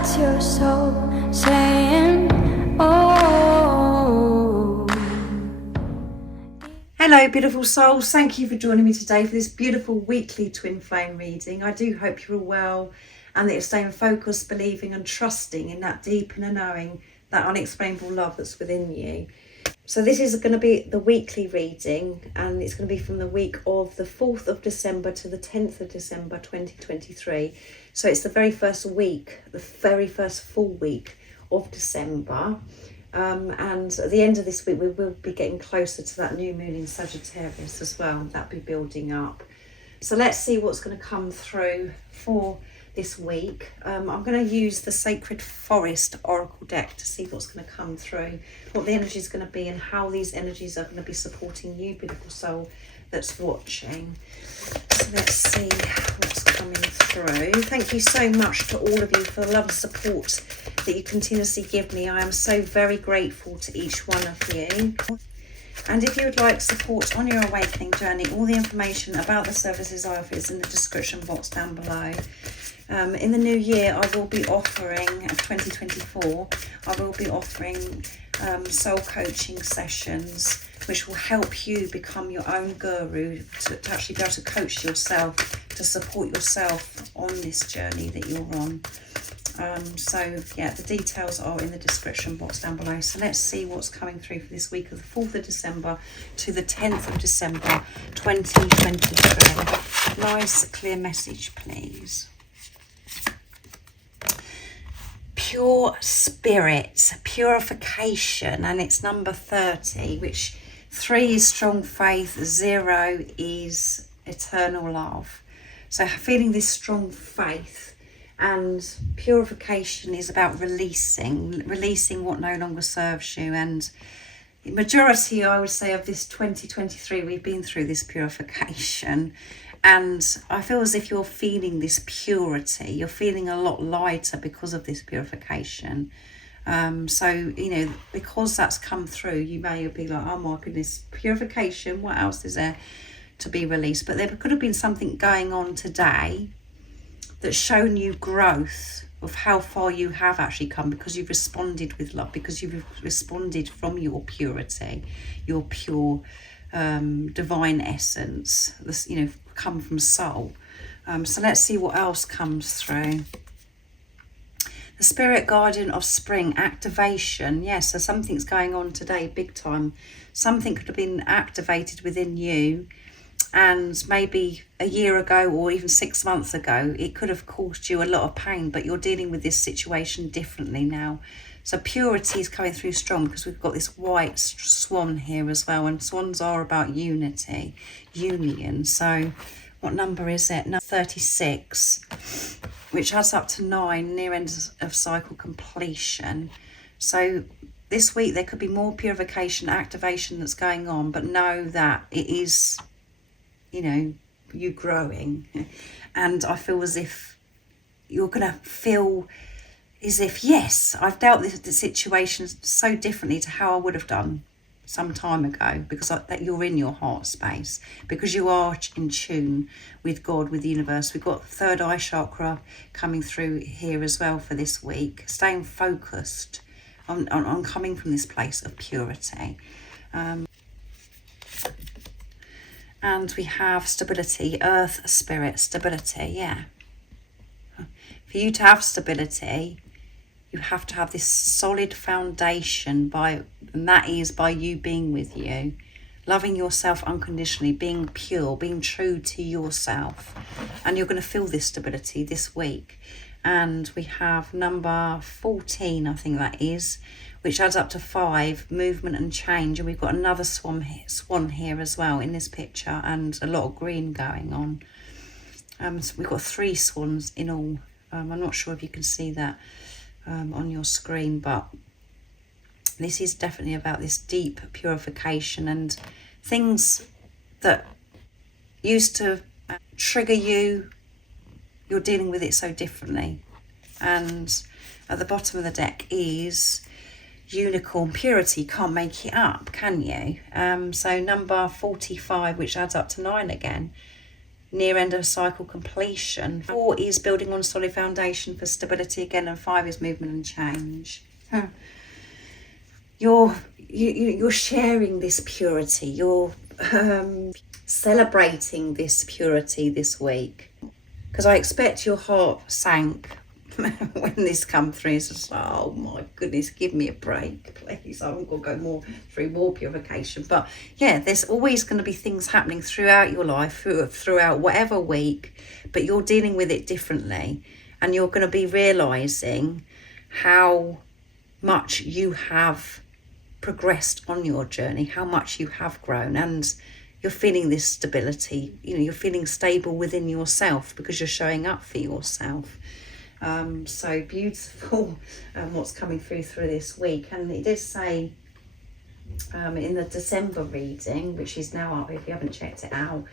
That's your soul saying, oh. Hello beautiful souls, thank you for joining me today for this beautiful weekly twin flame reading. I do hope you're all well and that you're staying focused, believing and trusting in that deep inner knowing, that unexplainable love that's within you. So this is going to be the weekly reading, and it's going to be from the week of the 4th of December to the 10th of December 2023. So it's the very first week, the very first full week of December. And at the end of this week, we will be getting closer to that new moon in Sagittarius as well. That'll be building up. So let's see what's going to come through for this week. I'm going to use the Sacred Forest Oracle deck to see what's going to come through, what the energy is going to be, and how these energies are going to be supporting you, beautiful soul that's watching. So let's see what's coming through. Thank you so much to all of you for the love and support that you continuously give me. I am so very grateful to each one of you. And if you would like support on your awakening journey, all the information about the services I offer is in the description box down below. In the new year, I will be offering, 2024, I will be offering soul coaching sessions, which will help you become your own guru, to actually be able to coach yourself, to support yourself on this journey that you're on. So yeah, the details are in the description box down below. So let's see what's coming through for this week of the 4th of December to the 10th of December 2023. Nice clear message, please. Pure spirit, purification, and it's number 30, which 3 is strong faith, 0 is eternal love. So feeling this strong faith, and purification is about releasing what no longer serves you. And the majority, I would say, of this 2023, we've been through this purification. And I feel as if you're feeling this purity. You're feeling a lot lighter because of this purification. So, you know, because that's come through, you may be like, oh my goodness, purification, what else is there to be released? But there could have been something going on today that's shown you growth of how far you have actually come, because you've responded with love, because you've responded from your purity, your pure divine essence, this, you know, come from soul. So let's see what else comes through. The spirit guardian of spring, activation. Yes, so something's going on today, big time. Something could have been activated within you, and maybe a year ago or even 6 months ago, it could have caused you a lot of pain, but you're dealing with this situation differently now. So purity is coming through strong, because we've got this white swan here as well, and swans are about unity, union. So what number is it? No, 36, which adds up to 9, near end of cycle completion. So this week there could be more purification, activation that's going on, but know that it is, you know, you growing. And I feel as if you're going to feel as if, yes, I've dealt with the situation so differently to how I would have done some time ago, because that you're in your heart space, because you are in tune with God, with the universe. We've got third eye chakra coming through here as well for this week, staying focused on coming from this place of purity. And we have stability, earth spirit, stability, yeah. For you to have stability, you have to have this solid foundation, and that is by you being with you, loving yourself unconditionally, being pure, being true to yourself. And you're going to feel this stability this week. And we have number 14, I think that is, which adds up to 5, movement and change. And we've got another swan here as well in this picture, and a lot of green going on. So we've got 3 swans in all. I'm not sure if you can see that on your screen, but this is definitely about this deep purification, and things that used to trigger you, you're dealing with it so differently. And at the bottom of the deck is unicorn, purity, can't make it up, can you? So number 45, which adds up to 9 again, near end of cycle completion. 4 is building on solid foundation for stability again, and 5 is movement and change. You're sharing this purity. You're celebrating this purity this week, because I expect your heart sank when this come through. It's just like, oh my goodness, give me a break, please. I haven't got to go through more purification. But yeah, there's always going to be things happening throughout your life, throughout whatever week, but you're dealing with it differently, and you're going to be realizing how much you have progressed on your journey, how much you have grown, and you're feeling this stability. You're feeling stable within yourself because you're showing up for yourself. So beautiful what's coming through this week. And it did say in the December reading, which is now up if you haven't checked it out,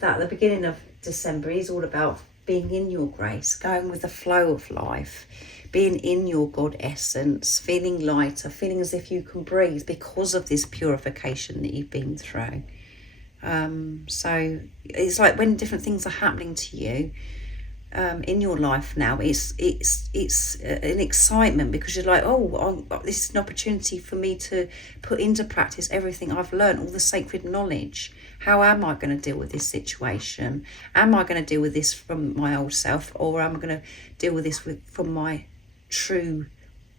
that the beginning of December is all about being in your grace, going with the flow of life, being in your God essence, feeling lighter, feeling as if you can breathe because of this purification that you've been through. So it's like when different things are happening to you in your life now, it's an excitement, because you're like, oh, this is an opportunity for me to put into practice everything I've learned, all the sacred knowledge. How am I going to deal with this situation? Am I going to deal with this from my old self, or am I going to deal with this from my true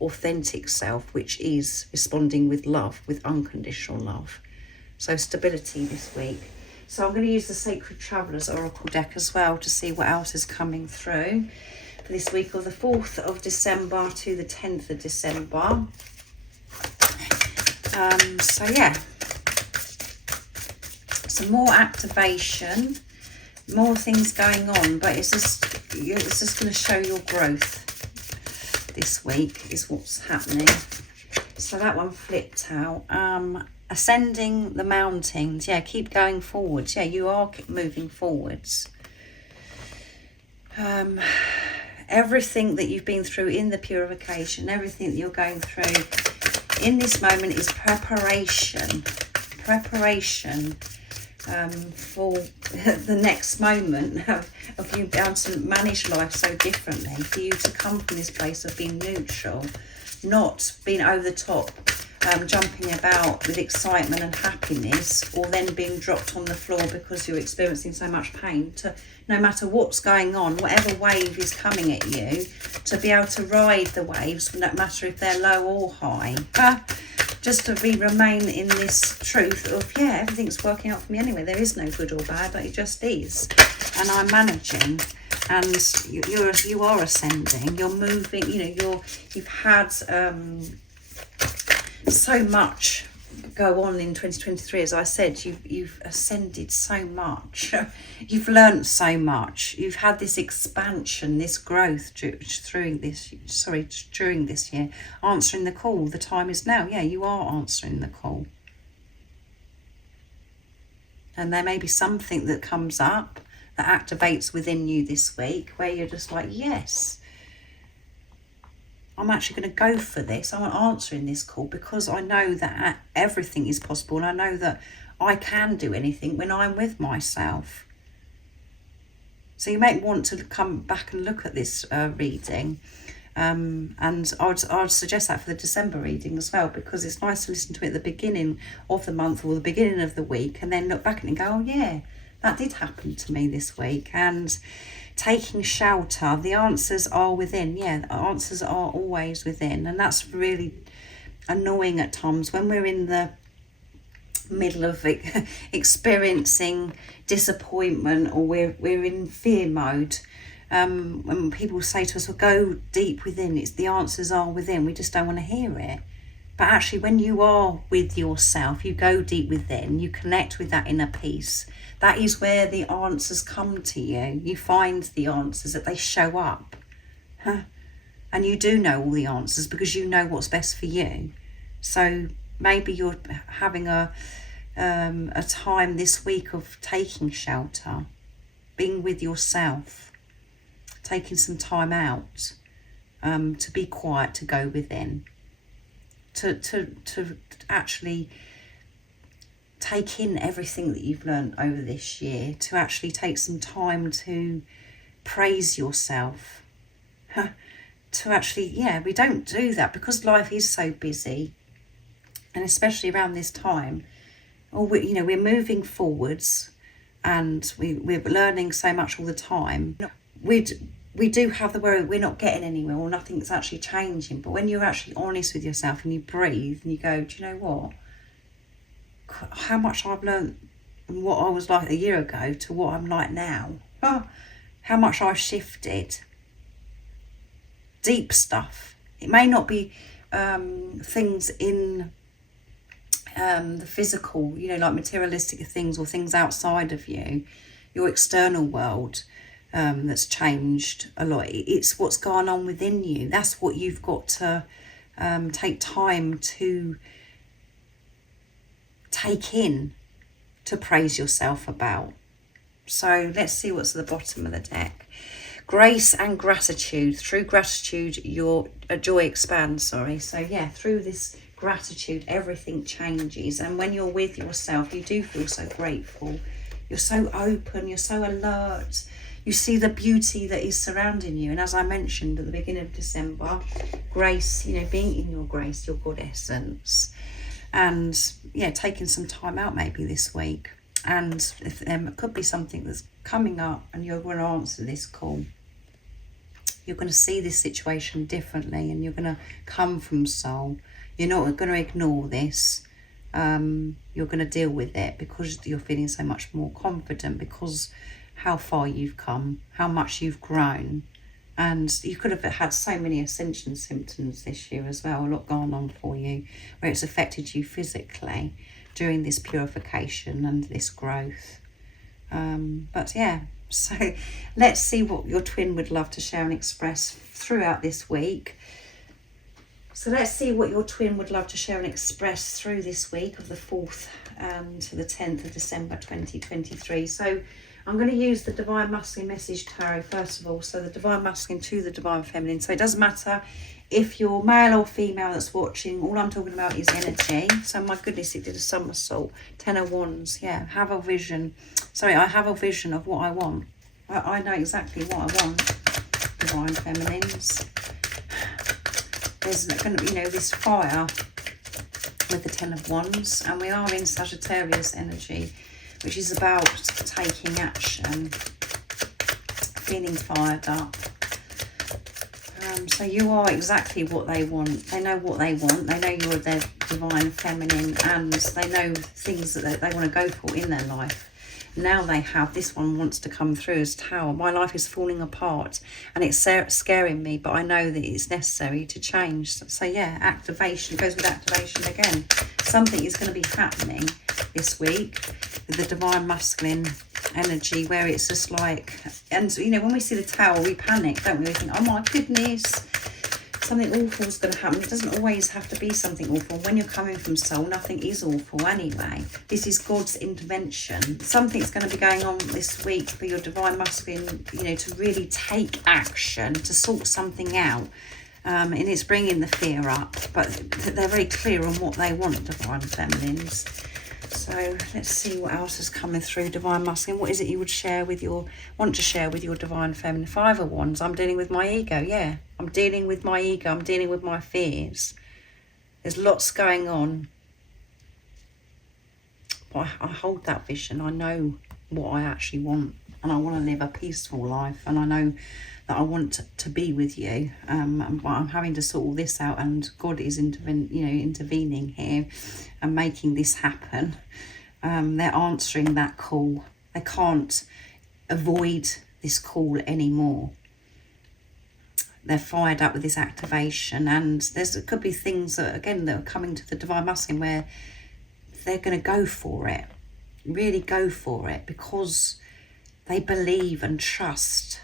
authentic self, which is responding with love, with unconditional love? So stability this week. So I'm going to use the Sacred Traveller's Oracle deck as well to see what else is coming through for this week of the 4th of December to the 10th of December. So yeah, some more activation, more things going on, but it's just going to show your growth this week is what's happening. So that one flipped out. Ascending the mountains. Yeah, keep going forwards. Yeah, you are moving forwards. Everything that you've been through in the purification, everything that you're going through in this moment is preparation for the next moment of you being able to manage life so differently, for you to come from this place of being neutral, not being over the top, jumping about with excitement and happiness, or then being dropped on the floor because you're experiencing so much pain, to no matter what's going on, whatever wave is coming at you, to be able to ride the waves, no matter if they're low or high. Just to remain in this truth of, yeah, everything's working out for me anyway. There is no good or bad, but it just is. And I'm managing. And you are ascending. You're moving. You've had so much go on in 2023. As I said, you've ascended so much. You've learnt so much. You've had this expansion, this growth during this year. Answering the call. The time is now. Yeah, you are answering the call. And there may be something that comes up that activates within you this week, where you're just like, yes, I'm actually going to go for this. I'm answering this call because I know that everything is possible, and I know that I can do anything when I'm with myself. So you may want to come back and look at this reading, and I'd suggest that for the December reading as well, because it's nice to listen to it at the beginning of the month or the beginning of the week, and then look back and go, oh yeah, that did happen to me this week. And taking shelter, the answers are within. Yeah, the answers are always within. And that's really annoying at times when we're in the middle of experiencing disappointment, or we're in fear mode. When people say to us, well, go deep within, it's the answers are within, we just don't want to hear it. But actually, when you are with yourself, you go deep within, you connect with that inner peace. That is where the answers come to you. You find the answers, that they show up. And you do know all the answers because you know what's best for you. So maybe you're having a time this week of taking shelter, being with yourself, taking some time out to be quiet, to go within, to actually take in everything that you've learned over this year, to actually take some time to praise yourself. To actually, yeah, we don't do that because life is so busy, and especially around this time, or we're moving forwards, and we're learning so much all the time. We do have the worry we're not getting anywhere or nothing's actually changing. But when you're actually honest with yourself and you breathe and you go, do you know what? How much I've learned and what I was like a year ago to what I'm like now. How much I've shifted. Deep stuff. It may not be things in the physical, like materialistic things or things outside of you, your external world that's changed a lot. It's what's gone on within you. That's what you've got to take time to take in, to praise yourself about. So let's see what's at the bottom of the deck. Grace and gratitude. Through gratitude, your joy expands, So yeah, through this gratitude, everything changes. And when you're with yourself, you do feel so grateful. You're so open, you're so alert. You see the beauty that is surrounding you. And as I mentioned at the beginning of December, grace, being in your grace, your good essence. And yeah, taking some time out maybe this week. And if it could be something that's coming up and you're going to answer this call. You're going to see this situation differently, and you're going to come from soul. You're not going to ignore this. You're going to deal with it because you're feeling so much more confident, because how far you've come, how much you've grown. And you could have had so many ascension symptoms this year as well, a lot going on for you, where it's affected you physically during this purification and this growth. But yeah, so let's see what your twin would love to share and express throughout this week. So let's see what your twin would love to share and express through this week of the 4th to the 10th of December 2023. So I'm going to use the Divine Masculine Message Tarot first of all. So the Divine Masculine to the Divine Feminine. So it doesn't matter if you're male or female that's watching. All I'm talking about is energy. So my goodness, it did a somersault. 10 of Wands. Yeah, have a vision. Sorry, I have a vision of what I want. I know exactly what I want, Divine Feminines. There's going to be, this fire with the 10 of Wands. And we are in Sagittarius energy, which is about taking action, feeling fired up. So you are exactly what they want. They know what they want. They know you're their divine feminine, and they know things that they want to go for in their life. Now they have, this one wants to come through as Tower. My life is falling apart and it's scaring me, but I know that it's necessary to change. So yeah, activation, goes with activation again. Something is going to be happening this week with the Divine Masculine energy, where it's just like, and when we see the Tower, we panic, don't we? We think, oh my goodness, something awful is going to happen. It doesn't always have to be something awful. When you're coming from soul, nothing is awful anyway. This is God's intervention. Something's going to be going on this week for your Divine Masculine, to really take action, to sort something out. And it's bringing the fear up, but they're very clear on what they want, Divine Feminines. So let's see what else is coming through, Divine Masculine. What is it you would want to share with your Divine Feminine? 5 of Wands. I'm dealing with my ego. Yeah, I'm dealing with my ego. I'm dealing with my fears. There's lots going on. But I hold that vision. I know what I actually want, and I want to live a peaceful life, and I know that I want to be with you. But I'm having to sort all this out, and God is intervening here and making this happen. They're answering that call. They can't avoid this call anymore. They're fired up with this activation, and it could be things that are coming to the Divine Masculine where they're going to go for it, really go for it, because they believe and trust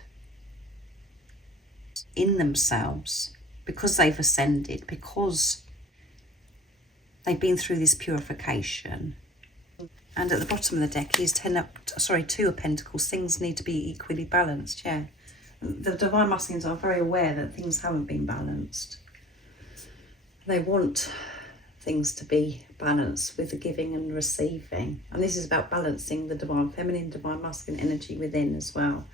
in themselves, because they've ascended, because they've been through this purification. And at the bottom of the deck is 2 of Pentacles. Things need to be equally balanced. Yeah, the Divine Masculines are very aware that things haven't been balanced. They want things to be balanced with the giving and receiving. And this is about balancing the divine feminine, divine masculine energy within as well.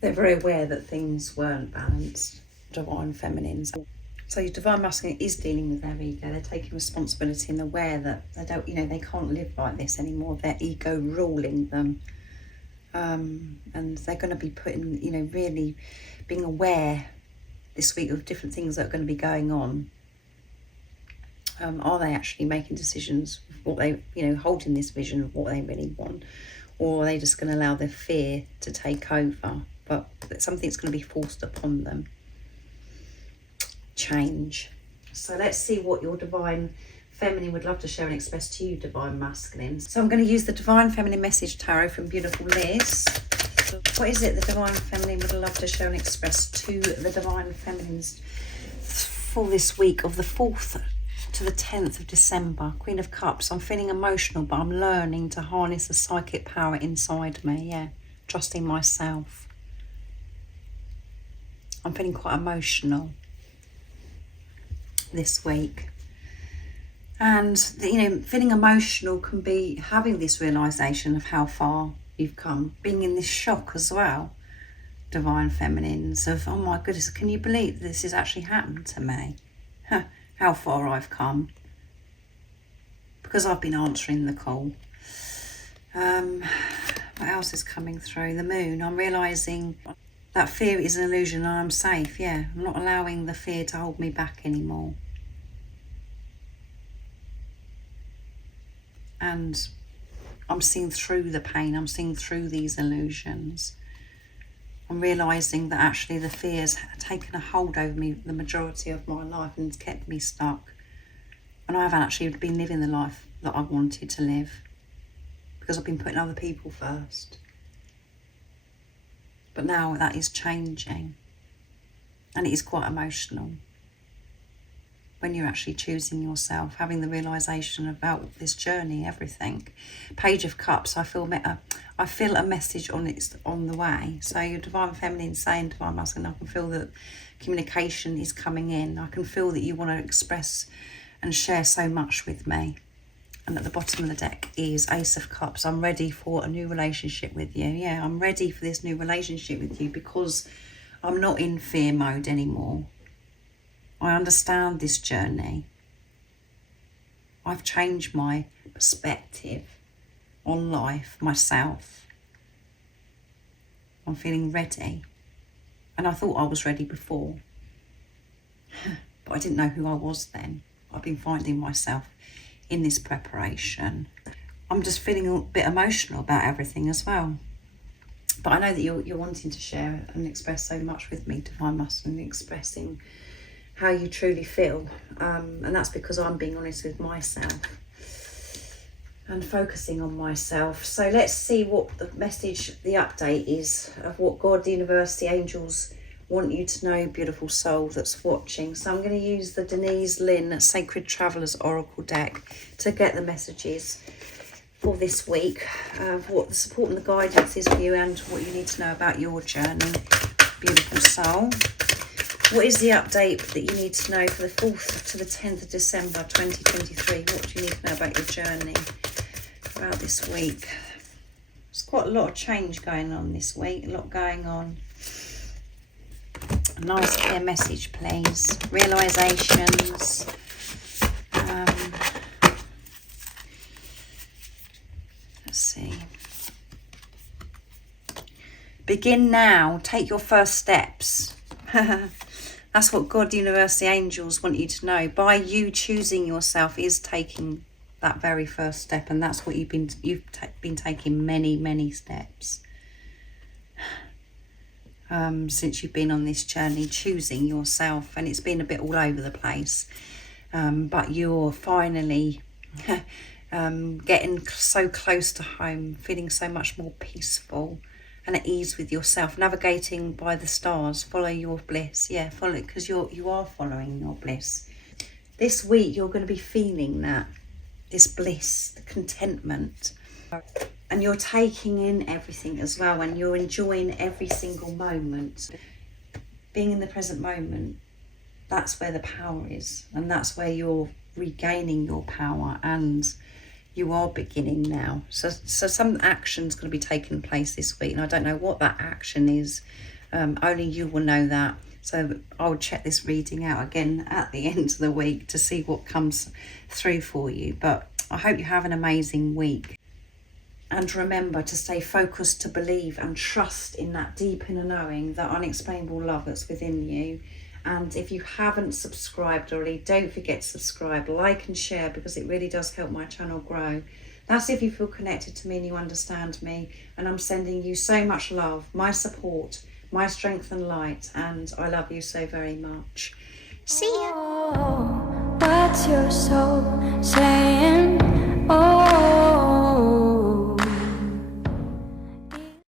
They're very aware that things weren't balanced, divine feminines. So your divine masculine is dealing with their ego. They're taking responsibility and aware that they don't, they can't live like this anymore. Their ego ruling them. And they're going to be putting, really being aware this week of different things that are going to be going on. Are they actually making decisions of what they, holding this vision of what they really want? Or are they just going to allow their fear to take over? But something's going to be forced upon them. Change. So let's see what your divine feminine would love to share and express to you, divine masculine. So I'm going to use the divine feminine message tarot from beautiful Liz. What is it the divine feminine would love to share and express to the divine feminines for this week of the 4th to the 10th of December? Queen of Cups. I'm feeling emotional, but I'm learning to harness the psychic power inside me. Yeah, trusting myself. I'm feeling quite emotional this week. And, feeling emotional can be having this realisation of how far you've come, being in this shock as well, divine feminines, of, oh my goodness, can you believe this has actually happened to me? How far I've come. Because I've been answering the call. What else is coming through? The moon. I'm realising that fear is an illusion and I'm safe, yeah. I'm not allowing the fear to hold me back anymore. And I'm seeing through the pain. I'm seeing through these illusions. I'm realising that actually the fear's taken a hold over me the majority of my life and it's kept me stuck. And I haven't actually been living the life that I wanted to live because I've been putting other people first. But now that is changing. And it is quite emotional. When you're actually choosing yourself, having the realisation about this journey, everything. Page of Cups, I feel a message on the way. So your divine feminine saying divine masculine, I can feel that communication is coming in. I can feel that you want to express and share so much with me. And at the bottom of the deck is Ace of Cups. I'm ready for a new relationship with you. Yeah, I'm ready for this new relationship with you because I'm not in fear mode anymore. I understand this journey. I've changed my perspective on life, myself. I'm feeling ready. And I thought I was ready before. But I didn't know who I was then. I've been finding myself in this preparation. I'm just feeling a bit emotional about everything as well. But I know that you're wanting to share and express so much with me, divine masculine, expressing how you truly feel, and that's because I'm being honest with myself and focusing on myself. So let's see what the message, the update is of what God, the universe, the angels want you to know, beautiful soul that's watching. So I'm going to use the Denise Lynn Sacred Travelers Oracle deck to get the messages for this week of what the support and the guidance is for you and what you need to know about your journey, beautiful soul. What is the update that you need to know for the 4th to the 10th of December 2023? What do you need to know about your journey throughout this week? There's quite a lot of change going on this week, a lot going on. A nice clear message, please. Realisations. Let's see. Begin now. Take your first steps. That's what God, the universe, the angels want you to know. By you choosing yourself is taking that very first step, and that's what you've been taking many steps since you've been on this journey, choosing yourself, and it's been a bit all over the place. But you're finally getting so close to home, feeling so much more peaceful and at ease with yourself, navigating by the stars. Follow your bliss. Yeah, follow it, because you are following your bliss. This week you're going to be feeling that, this bliss, the contentment, and you're taking in everything as well, and you're enjoying every single moment. Being in the present moment, that's where the power is, and that's where you're regaining your power, and you are beginning now. So some action's going to be taking place this week, and I don't know what that action is. Only you will know that. So I'll check this reading out again at the end of the week to see what comes through for you. But I hope you have an amazing week. And remember to stay focused, to believe and trust in that deep inner knowing, that unexplainable love that's within you. And if you haven't subscribed already, don't forget to subscribe, like and share, because it really does help my channel grow. That's if you feel connected to me and you understand me. And I'm sending you so much love, my support, my strength and light. And I love you so very much. See ya. Oh, what's your soul saying? Oh.